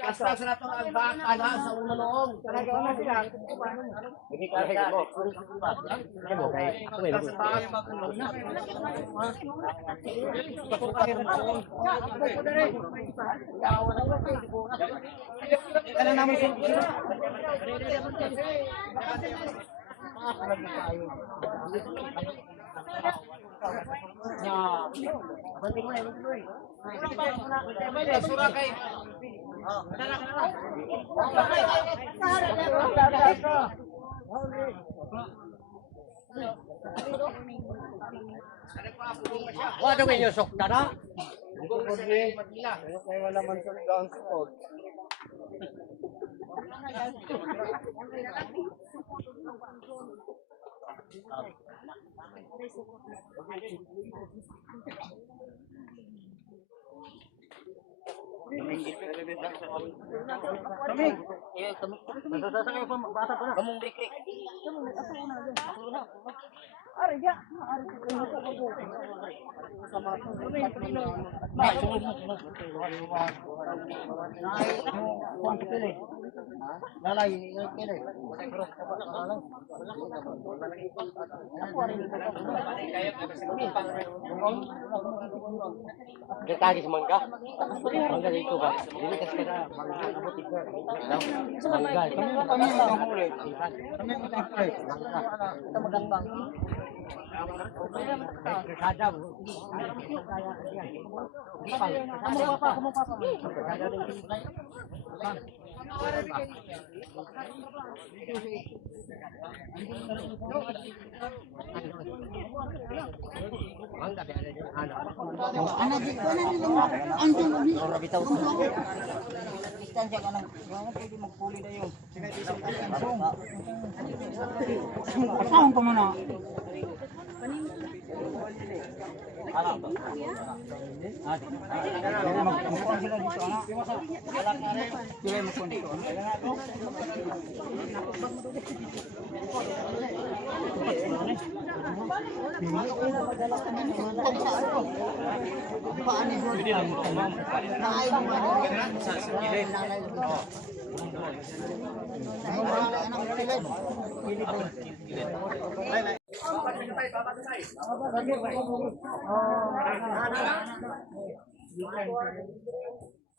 Kastas na itong agbakala sa unulong. Hindi ka rin mo. Waduh kayo sok dana. Wala man sa ground support. Kamu break. Kagis mangga. Mangga dito ba? Dili kasi ka abot ito. Mangga. Kami ang huli. Kami ang huli. Ito magandang. Sadam. Kamu papa. Distansya ka ng pwede magpuli na yun. Pasahon ka muna. Magpuan sila dito. Sila magpuan dito.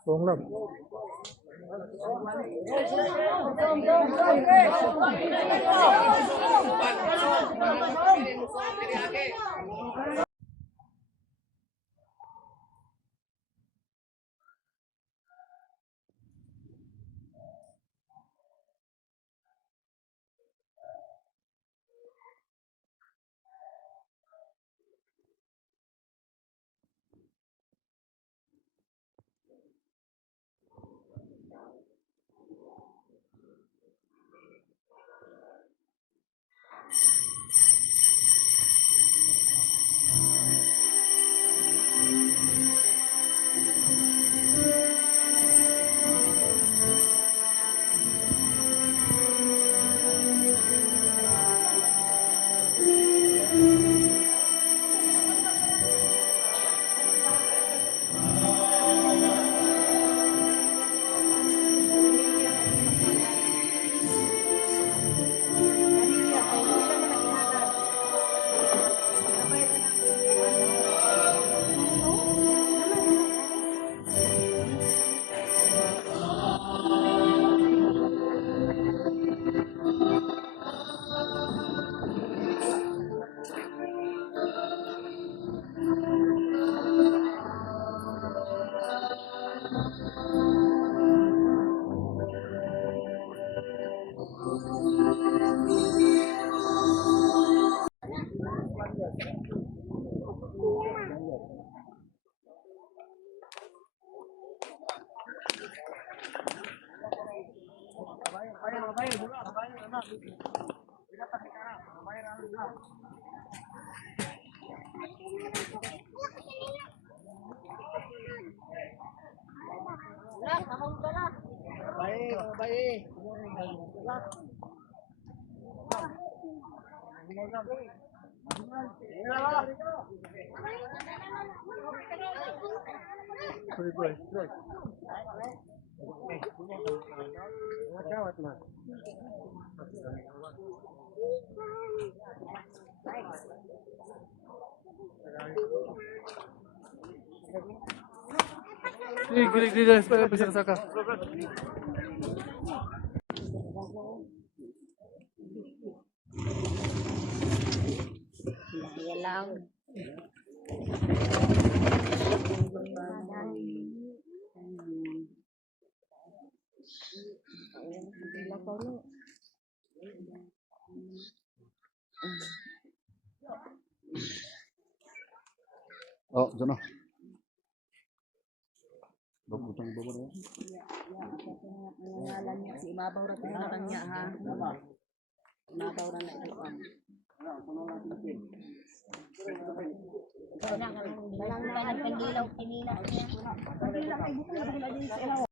Tunglog. Baik. Gilig dito, bisa kasaka. Yan lang. Oh, dyan na. Butang baba na yan. Ang ngalan niya, si Imabaw ra ngalan niya ha. Imabaw ra na ito. Kanang kandilaw kinila niya.